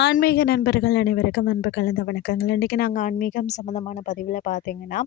ஆன்மீக நண்பர்கள் அனைவருக்கும் அன்பு கலந்த வணக்கங்கள். இன்றைக்கி நாங்கள் ஆன்மீகம் சம்மந்தமான பதிவில் பார்த்தீங்கன்னா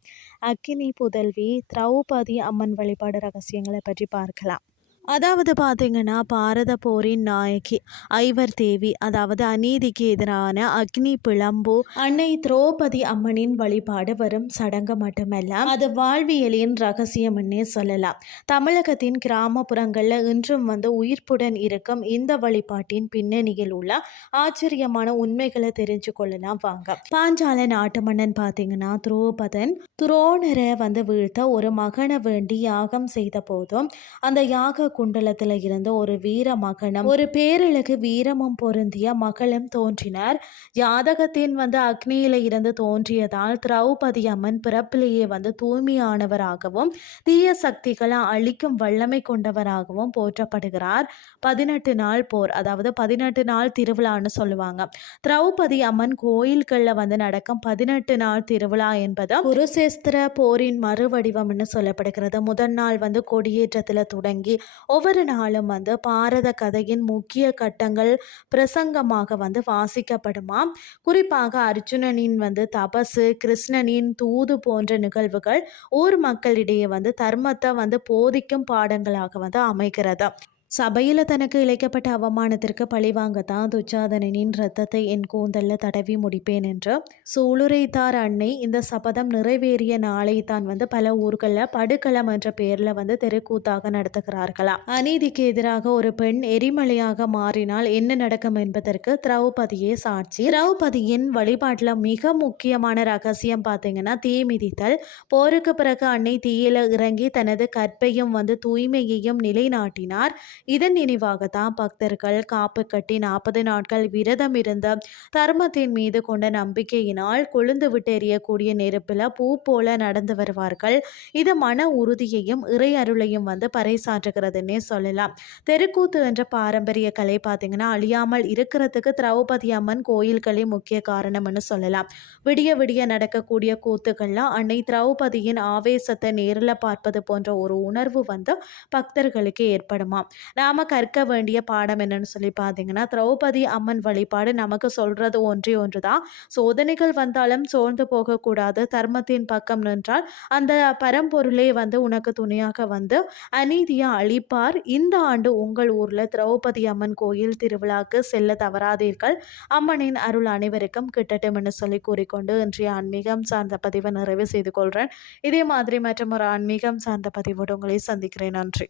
அக்கினி புதல்வி திரௌபதி அம்மன் வழிபாடு ரகசியங்களை பற்றி பார்க்கலாம். அதாவது பார்த்தீங்கன்னா பாரத போரின் நாயகி ஐவர் தேவி அதாவது அநீதிக்கு எதிரான அக்னி பிளம்பு அன்னை திரௌபதி அம்மனின் வழிபாடு வரும் சடங்கு மட்டுமல்ல அது வாழ்வியலின் ரகசியம்னே சொல்லலாம். தமிழகத்தின் கிராமப்புறங்களில் இன்றும் வந்து உயிர்ப்புடன் இருக்கும் இந்த வழிபாட்டின் பின்னணியில் உள்ள ஆச்சரியமான உண்மைகளை தெரிஞ்சு கொள்ளலாம் வாங்க. பாஞ்சால நாட்டு மன்னன் பார்த்தீங்கன்னா துரோபதன் துரோணரை வந்து வீழ்த்த ஒரு மகனை வேண்டி யாகம் செய்த போதும் அந்த யாக குண்டலத்தில் இருந்த ஒரு வீர மகனும் ஒரு பேரழகு வீரமும் பொருந்திய மகளும் தோன்றினார். ஜாதகத்தின் வந்து அக்னியில இருந்து தோன்றியதால் திரௌபதி அம்மன் பிறப்பிலேயே வந்து தூய்மையானவராகவும் தீய சக்திகளை அழிக்கும் வல்லமை கொண்டவராகவும் போற்றப்படுகிறார். பதினெட்டு நாள் போர் அதாவது பதினெட்டு நாள் திருவிழான்னு சொல்லுவாங்க. திரௌபதி அம்மன் கோயில்களில் வந்து நடக்கும் பதினெட்டு நாள் திருவிழா என்பது குருசேஸ்திர போரின் மறுவடிவம்னு சொல்லப்படுகிறது. முதல் நாள் வந்து கொடியேற்றத்தில் தொடங்கி ஒவ்வொரு நாளும் வந்து பாரத கதையின் முக்கிய கட்டங்கள் பிரசங்கமாக வந்து வாசிக்கப்படுமா? குறிப்பாக அர்ஜுனனின் வந்து தபசு கிருஷ்ணனின் தூது போன்ற நிகழ்வுகள் ஊர் மக்களிடையே வந்து தர்மத்தை வந்து போதிக்கும் பாடங்களாக வந்து அமைகிறது? சபையில் தனக்கு இழைக்கப்பட்ட அவமானத்திற்கு பழிவாங்கத்தான் துச்சாதனனின் ரத்தத்தை என் கூந்தல்ல தடவி முடிப்பேன் என்று சூளுரைத்தார் அன்னை. இந்த சபதம் நிறைவேறிய நாளை தான் வந்து பல ஊர்களில் படுக்களம் என்ற பெயரில் வந்து தெருக்கூத்தாக நடத்துகிறார்களாம் அநீதிக்கு எதிராக ஒரு பெண் எரிமலையாக மாறினால் என்ன நடக்கும் என்பதற்கு திரௌபதியே சாட்சி. திரௌபதியின் வழிபாட்டில் மிக முக்கியமான ரகசியம் பார்த்தீங்கன்னா தீ மிதித்தல். போருக்கு பிறகு அன்னை தீயில இறங்கி தனது கற்பையும் வந்து தூய்மையையும் நிலைநாட்டினார். இதன் நினைவாக தான் பக்தர்கள் காப்பு கட்டி நாற்பது நாட்கள் விரதம் இருந்த தர்மத்தின் மீது கொண்ட நம்பிக்கையினால் கொழுந்து விட்டு எறியக்கூடிய நெருப்பில் பூ போல நடந்து வருவார்கள். இது மன உறுதியையும் இறை அருளையும் வந்து பறைசாற்றுகிறதுன்னே சொல்லலாம். தெருக்கூத்து என்ற பாரம்பரிய கலை பார்த்தீங்கன்னா அழியாமல் இருக்கிறதுக்கு திரௌபதி அம்மன் கோயில்களே முக்கிய காரணம்னு சொல்லலாம். விடிய விடிய நடக்கக்கூடிய கூத்துக்கள்லாம் அன்னை திரௌபதியின் ஆவேசத்தை நேரில் பார்ப்பது போன்ற ஒரு உணர்வு வந்து பக்தர்களுக்கு ஏற்படுமா நாம் கற்க வேண்டிய பாடம் என்னன்னு சொல்லி பார்த்தீங்கன்னா திரௌபதி அம்மன் வழிபாடு நமக்கு சொல்கிறது ஒன்றே ஒன்று தான் சோதனைகள் வந்தாலும் சோர்ந்து போகக்கூடாது. தர்மத்தின் பக்கம் நின்றால் அந்த பரம்பொருளே வந்து உனக்கு துணையாக வந்து அநீதியை அழிப்பார். இந்த ஆண்டு உங்கள் ஊரில் திரௌபதி அம்மன் கோயில் திருவிழாக்கு செல்ல தவறாதீர்கள். அம்மனின் அருள் அனைவருக்கும் கிட்டட்டும் என்று சொல்லி கூறிக்கொண்டு இன்றைய ஆன்மீகம் சார்ந்த பதிவை நிறைவு செய்து கொள்கிறேன் இதே மாதிரி மற்றும் ஒரு ஆன்மீகம் சார்ந்த பதிவோடு உங்களை சந்திக்கிறேன். நன்றி.